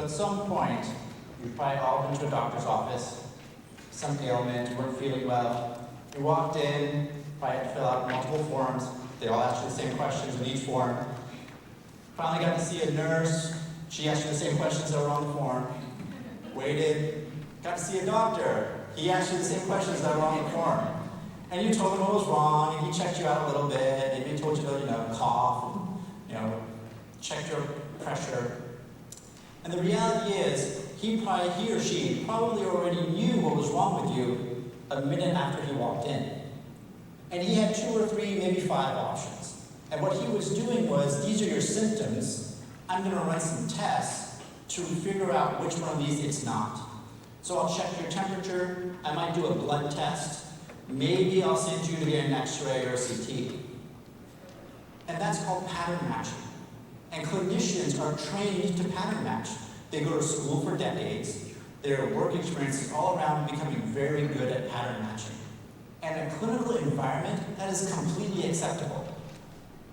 So at some point, you probably all went to a doctor's office, some ailment, you weren't feeling well. You walked in, probably had to fill out multiple forms. They all asked you the same questions in each form. Finally got to see a nurse. She asked you the same questions that were on the form. Waited, got to see a doctor. He asked you the same questions that were on the form. And you told him what was wrong, and he checked you out a little bit. Maybe he told you to, cough, and, check your pressure. And the reality is, he or she probably already knew what was wrong with you a minute after he walked in. And he had 2 or 3, maybe 5 options. And what he was doing was, these are your symptoms. I'm going to run some tests to figure out which one of these it's not. So I'll check your temperature. I might do a blood test. Maybe I'll send you to get an X-ray or a CT. And that's called pattern matching. And clinicians are trained to pattern match. They go to school for decades. Their work experiences all around becoming very good at pattern matching. And in a clinical environment, that is completely acceptable.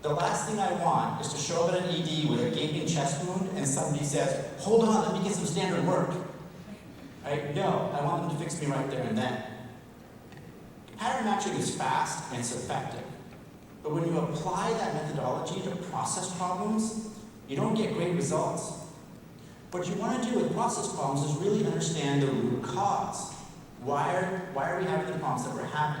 The last thing I want is to show up at an ED with a gaping chest wound and somebody says, hold on, let me get some standard work. Right? No, I want them to fix me right there and then. Pattern matching is fast and it's effective. But when you apply that methodology to process problems, you don't get great results. What you want to do with process problems is really understand the root cause. Why are we having the problems that we're having?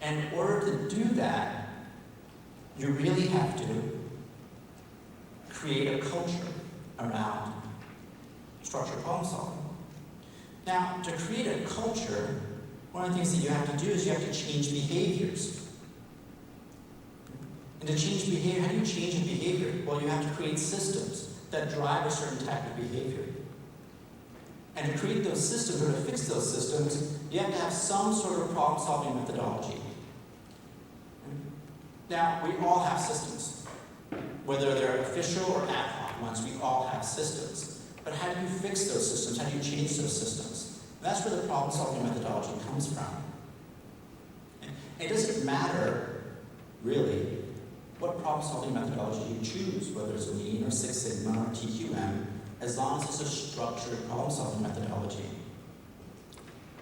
And in order to do that, you really have to create a culture around structured problem solving. Now, to create a culture, one of the things that you have to do is you have to change behaviors. And to change behavior, how do you change a behavior? Well, you have to create systems that drive a certain type of behavior. And to create those systems, or to fix those systems, you have to have some sort of problem-solving methodology. Now, we all have systems. Whether they're official or ad hoc ones, we all have systems. But how do you fix those systems? How do you change those systems? And that's where the problem-solving methodology comes from. And it doesn't matter, really, what problem-solving methodology you choose, whether it's Lean or Six Sigma or TQM, as long as it's a structured problem-solving methodology.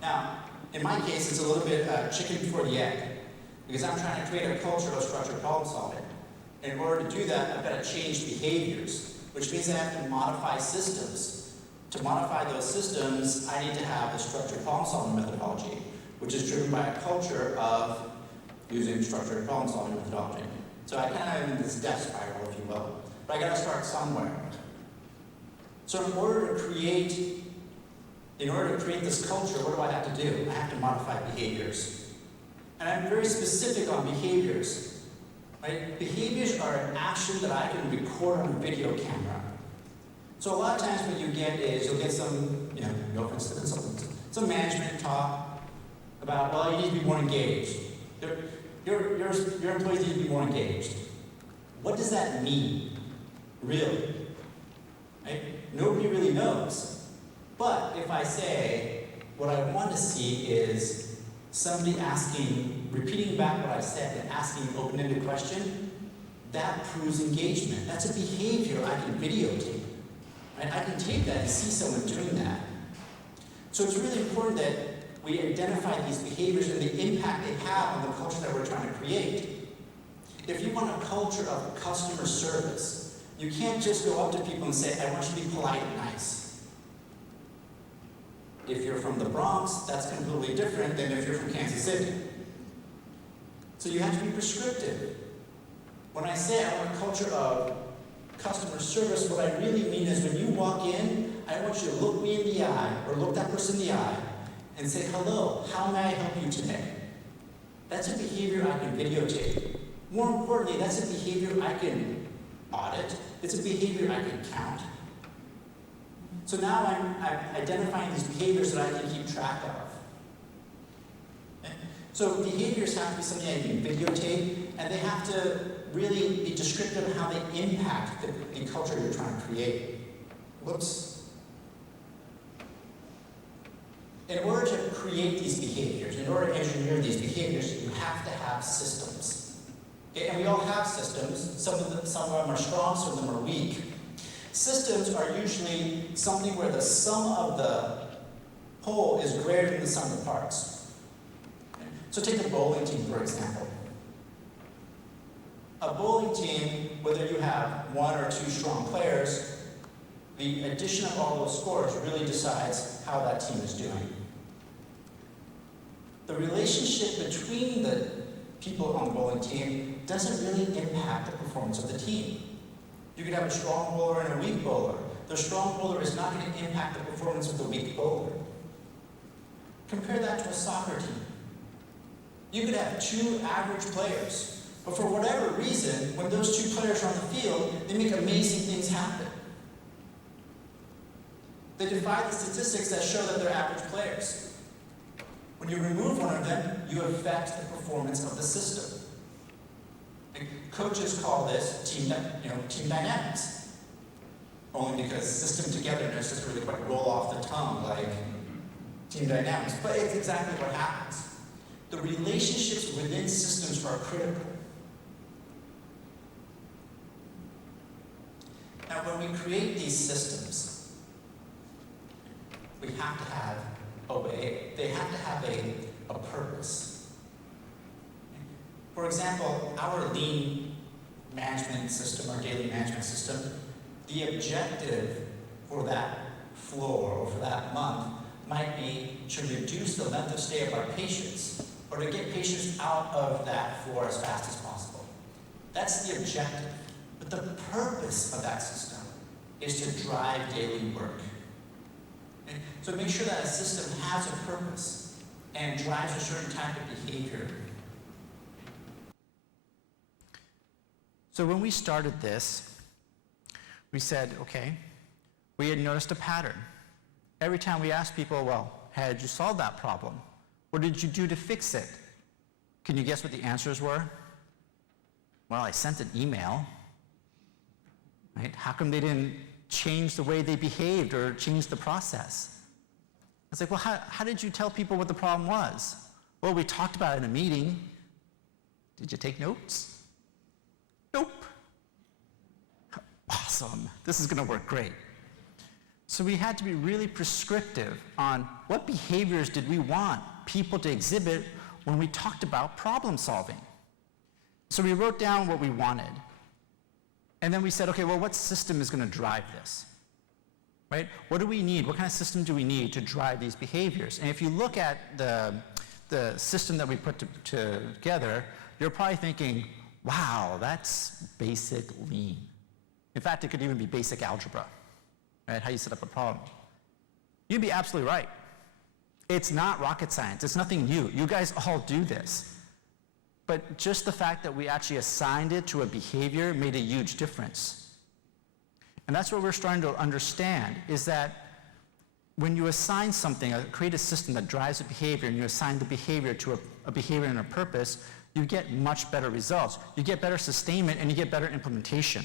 Now, in my case, it's a little bit chicken before the egg, because I'm trying to create a culture of structured problem-solving. In order to do that, I've got to change behaviors, which means I have to modify systems. To modify those systems, I need to have a structured problem-solving methodology, which is driven by a culture of using structured problem-solving methodology. So I kind of am in this death spiral, if you will. But I got to start somewhere. So in order to create this culture, what do I have to do? I have to modify behaviors. And I'm very specific on behaviors. Right? Behaviors are an action that I can record on a video camera. So a lot of times what you get is you'll get some, no offense, some management talk about, well, you need to be more engaged. Your employees need to be more engaged. What does that mean, really? Right? Nobody really knows. But if I say, what I want to see is somebody repeating back what I said and asking an open-ended question, that proves engagement. That's a behavior I can videotape. Right? I can take that and see someone doing that. So it's really important that we identify these behaviors and the impact they have on the culture that we're trying to create. If you want a culture of customer service, you can't just go up to people and say, I want you to be polite and nice. If you're from the Bronx, that's completely different than if you're from Kansas City. So you have to be prescriptive. When I say I want a culture of customer service, what I really mean is when you walk in, I want you to look me in the eye, or look that person in the eye, and say, hello, how may I help you today? That's a behavior I can videotape. More importantly, that's a behavior I can audit. It's a behavior I can count. So now I'm identifying these behaviors that I can keep track of. Okay? So behaviors have to be something I can videotape, and they have to really be descriptive of how they impact the culture you're trying to create. Whoops. In order to create these behaviors, in order to engineer these behaviors, you have to have systems. Okay? And we all have systems. Some of them are strong, some of them are weak. Systems are usually something where the sum of the whole is greater than the sum of the parts. Okay? So take a bowling team, for example. A bowling team, whether you have one or two strong players, the addition of all those scores really decides how that team is doing. The relationship between the people on the bowling team doesn't really impact the performance of the team. You could have a strong bowler and a weak bowler. The strong bowler is not going to impact the performance of the weak bowler. Compare that to a soccer team. You could have two average players, but for whatever reason, when those two players are on the field, they make amazing things happen. They defy the statistics that show that they're average players. When you remove one of them, you affect the performance of the system. And coaches call this team dynamics, only because system togetherness doesn't really quite roll off the tongue like team dynamics, but it's exactly what happens. The relationships within systems are critical. Now, when we create these systems, we have to have they have to have a purpose. For example, our lean management system, our daily management system, the objective for that floor or for that month might be to reduce the length of stay of our patients or to get patients out of that floor as fast as possible. That's the objective. But the purpose of that system is to drive daily work. So make sure that a system has a purpose and drives a certain type of behavior. So when we started this, we said, okay, we had noticed a pattern. Every time we asked people, well, how did you solve that problem? What did you do to fix it? Can you guess what the answers were? Well, I sent an email. Right? How come they didn't change the way they behaved or change the process? It's like, well, how did you tell people what the problem was? Well, we talked about it in a meeting. Did you take notes? Nope. Awesome. This is going to work great. So we had to be really prescriptive on what behaviors did we want people to exhibit when we talked about problem solving. So we wrote down what we wanted. And then we said, okay, well, what system is going to drive this? Right? What do we need? What kind of system do we need to drive these behaviors? And if you look at the system that we put together, you're probably thinking, wow, that's basic lean. In fact, it could even be basic algebra, right? How you set up a problem. You'd be absolutely right. It's not rocket science. It's nothing new. You guys all do this. But just the fact that we actually assigned it to a behavior made a huge difference. And that's what we're starting to understand, is that when you assign something, create a system that drives a behavior, and you assign the behavior to a behavior and a purpose, you get much better results. You get better sustainment, and you get better implementation.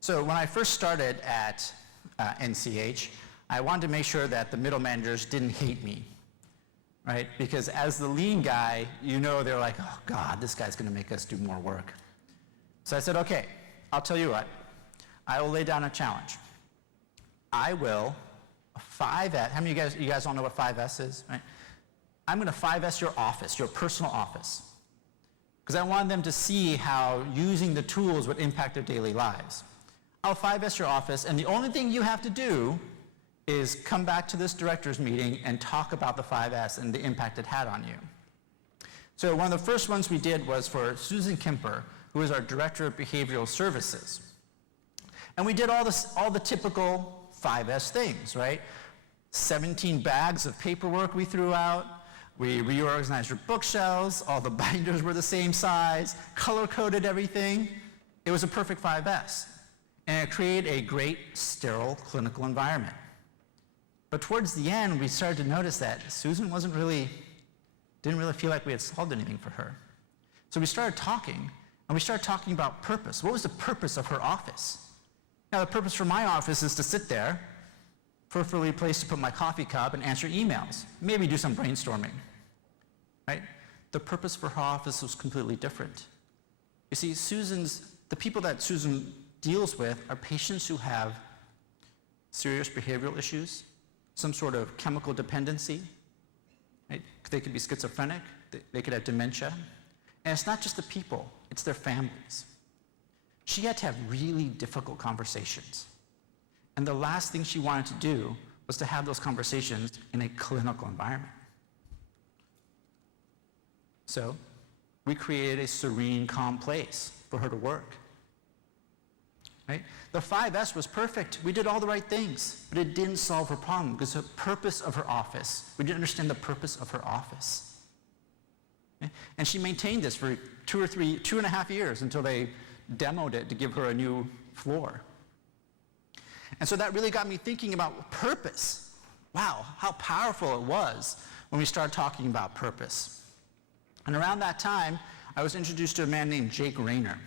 So when I first started at NCH, I wanted to make sure that the middle managers didn't hate me, right? Because as the lean guy, you know they're like, oh God, this guy's going to make us do more work. So I said, okay, I'll tell you what, I will lay down a challenge. I will 5S, how many of you guys all know what 5S is, right? I'm going to 5S your office, your personal office, because I wanted them to see how using the tools would impact their daily lives. I'll 5S your office, and the only thing you have to do is come back to this director's meeting and talk about the 5S and the impact it had on you. So one of the first ones we did was for Susan Kemper, who is our Director of Behavioral Services. And we did all the typical 5S things, right? 17 bags of paperwork we threw out. We reorganized your bookshelves. All the binders were the same size. Color-coded everything. It was a perfect 5S. And it created a great, sterile clinical environment. But towards the end, we started to notice that Susan didn't really feel like we had solved anything for her. So we started talking. And we started talking about purpose. What was the purpose of her office? Now, the purpose for my office is to sit there, preferably a place to put my coffee cup and answer emails, maybe do some brainstorming, right? The purpose for her office was completely different. You see, the people that Susan deals with are patients who have serious behavioral issues, some sort of chemical dependency, right? They could be schizophrenic, they could have dementia, and it's not just the people, it's their families. She had to have really difficult conversations, and the last thing she wanted to do was to have those conversations in a clinical environment. So we created a serene, calm place for her to work. Right? The 5S was perfect. We did all the right things, but it didn't solve her problem because the purpose of her office, we didn't understand the purpose of her office. Okay? And she maintained this for 2.5 years until they demoed it to give her a new floor. And so that really got me thinking about purpose. Wow, how powerful it was when we started talking about purpose. And around that time, I was introduced to a man named Jake Rayner.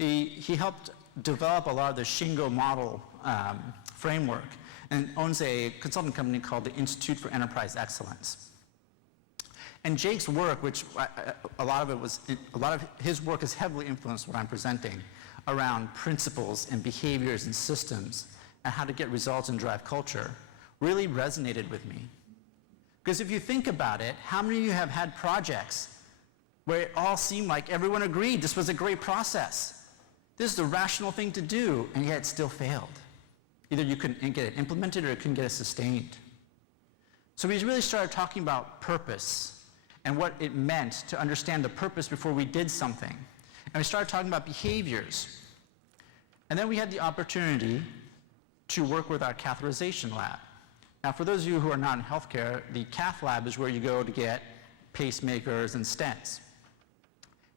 He helped develop a lot of the Shingo model framework and owns a consulting company called the Institute for Enterprise Excellence. And Jake's work, which a lot of his work is heavily influenced what I'm presenting around principles and behaviors and systems and how to get results and drive culture, really resonated with me. Because if you think about it, how many of you have had projects where it all seemed like everyone agreed this was a great process? This is the rational thing to do, and yet it still failed. Either you couldn't get it implemented or it couldn't get it sustained. So we really started talking about purpose and what it meant to understand the purpose before we did something. And we started talking about behaviors. And then we had the opportunity to work with our catheterization lab. Now, for those of you who are not in healthcare, the cath lab is where you go to get pacemakers and stents.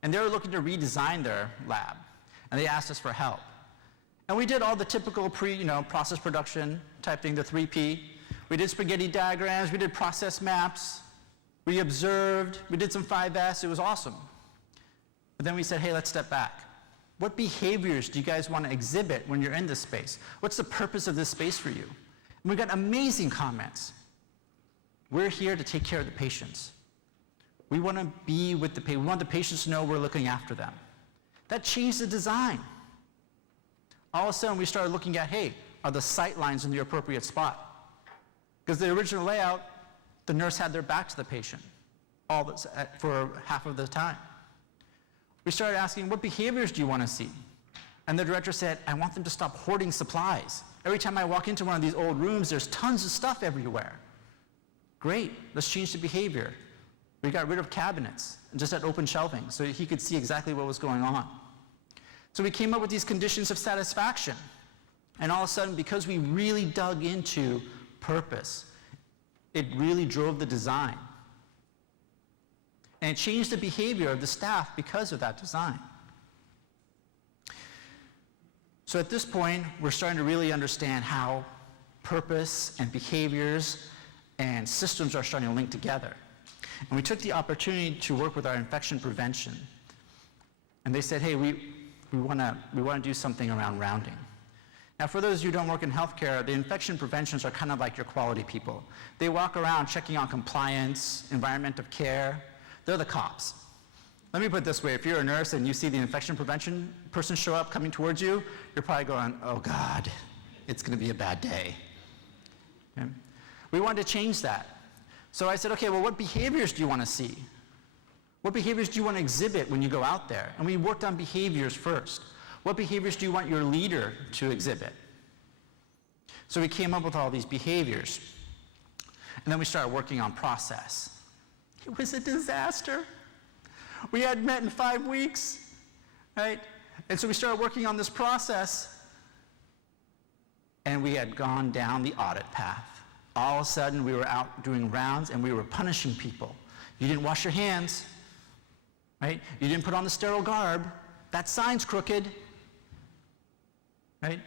And they were looking to redesign their lab. And they asked us for help. And we did all the typical process production type thing, the 3P. We did spaghetti diagrams, we did process maps, we observed, we did some 5S, it was awesome. But then we said, hey, let's step back. What behaviors do you guys want to exhibit when you're in this space? What's the purpose of this space for you? And we got amazing comments. We're here to take care of the patients. We want to be with the patients. We want the patients to know we're looking after them. That changed the design. All of a sudden, we started looking at, hey, are the sight lines in the appropriate spot? Because the original layout, the nurse had their back to the patient for half of the time. We started asking, what behaviors do you want to see? And the director said, I want them to stop hoarding supplies. Every time I walk into one of these old rooms, there's tons of stuff everywhere. Great, let's change the behavior. We got rid of cabinets and just had open shelving so he could see exactly what was going on. So we came up with these conditions of satisfaction. And all of a sudden, because we really dug into purpose, it really drove the design. And it changed the behavior of the staff because of that design. So at this point, we're starting to really understand how purpose and behaviors and systems are starting to link together. And we took the opportunity to work with our infection prevention. And they said, hey, we want to do something around rounding. Now, for those of you who don't work in healthcare, the infection preventions are kind of like your quality people. They walk around checking on compliance, environment of care. They're the cops. Let me put it this way. If you're a nurse and you see the infection prevention person show up coming towards you, you're probably going, oh God, it's going to be a bad day. Okay? We wanted to change that. So I said, okay, well, what behaviors do you want to see? What behaviors do you want to exhibit when you go out there? And we worked on behaviors first. What behaviors do you want your leader to exhibit? So we came up with all these behaviors. And then we started working on process. It was a disaster. We hadn't met in 5 weeks, right? And so we started working on this process, and we had gone down the audit path. All of a sudden, we were out doing rounds, and we were punishing people. You didn't wash your hands, right? You didn't put on the sterile garb. That sign's crooked, right?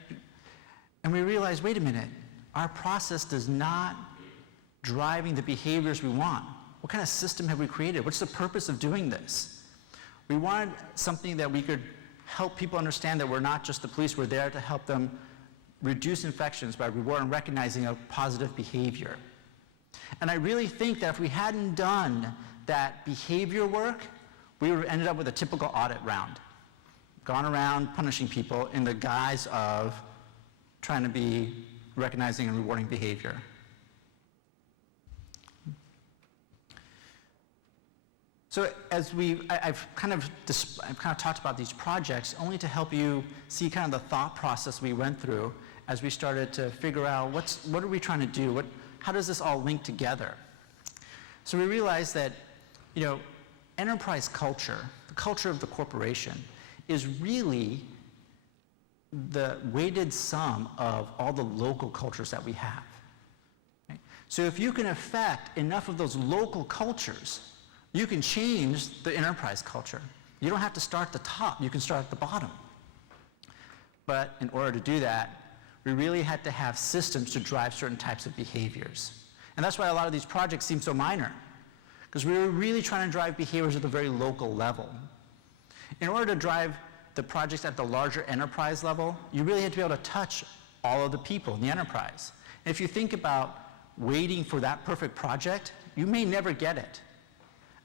And we realized, wait a minute, our process does not driving the behaviors we want. What kind of system have we created? What's the purpose of doing this? We wanted something that we could help people understand that we're not just the police, we're there to help them reduce infections by rewarding and recognizing a positive behavior. And I really think that if we hadn't done that behavior work, we would have ended up with a typical audit round. gone around punishing people in the guise of trying to be recognizing and rewarding behavior. So as I've kind of talked about these projects only to help you see kind of the thought process we went through as we started to figure out what are we trying to do? How does this all link together? So we realized that, enterprise culture, the culture of the corporation, is really the weighted sum of all the local cultures that we have. Right? So if you can affect enough of those local cultures, you can change the enterprise culture. You don't have to start at the top, you can start at the bottom. But in order to do that, we really had to have systems to drive certain types of behaviors. And that's why a lot of these projects seem so minor, because we were really trying to drive behaviors at the very local level. In order to drive the projects at the larger enterprise level, you really had to be able to touch all of the people in the enterprise. And if you think about waiting for that perfect project, you may never get it.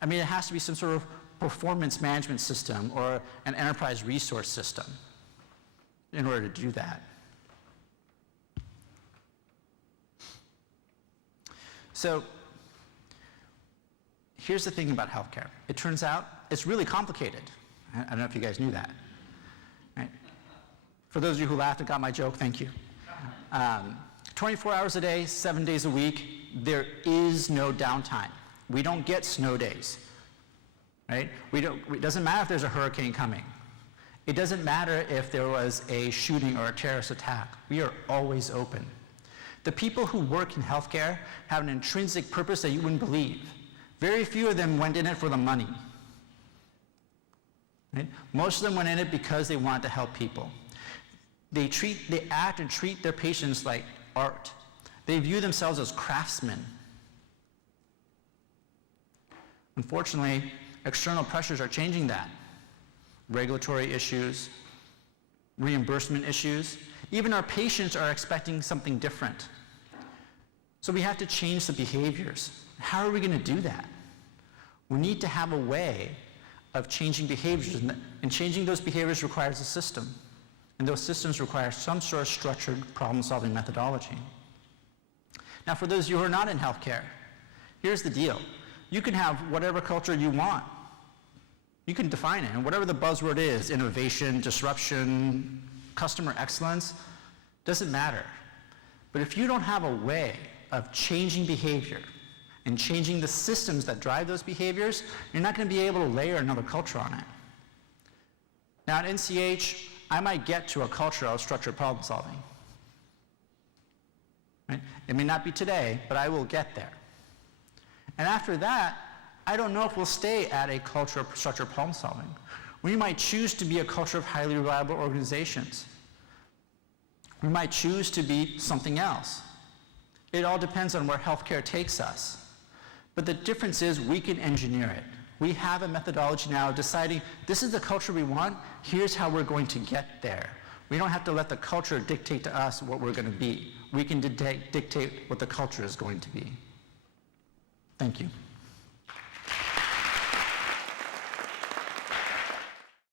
I mean, it has to be some sort of performance management system or an enterprise resource system in order to do that. So here's the thing about healthcare. It turns out it's really complicated. I don't know if you guys knew that. Right? For those of you who laughed and got my joke, thank you. 24 hours a day, 7 days a week, there is no downtime. We don't get snow days, right? It doesn't matter if there's a hurricane coming. It doesn't matter if there was a shooting or a terrorist attack. We are always open. The people who work in healthcare have an intrinsic purpose that you wouldn't believe. Very few of them went in it for the money. Right? Most of them went in it because they wanted to help people. They act and treat their patients like art. They view themselves as craftsmen. Unfortunately, external pressures are changing that. Regulatory issues, reimbursement issues, even our patients are expecting something different. So we have to change the behaviors. How are we going to do that? We need to have a way of changing behaviors, and changing those behaviors requires a system. And those systems require some sort of structured problem-solving methodology. Now, for those of you who are not in healthcare, here's the deal. You can have whatever culture you want. You can define it, and whatever the buzzword is, innovation, disruption, customer excellence, doesn't matter. But if you don't have a way of changing behavior and changing the systems that drive those behaviors, you're not going to be able to layer another culture on it. Now at NCH, I might get to a culture of structured problem solving. Right? It may not be today, but I will get there. And after that, I don't know if we'll stay at a culture of structured problem solving. We might choose to be a culture of highly reliable organizations. We might choose to be something else. It all depends on where healthcare takes us. But the difference is we can engineer it. We have a methodology now of deciding this is the culture we want, here's how we're going to get there. We don't have to let the culture dictate to us what we're going to be. We can dictate what the culture is going to be. Thank you.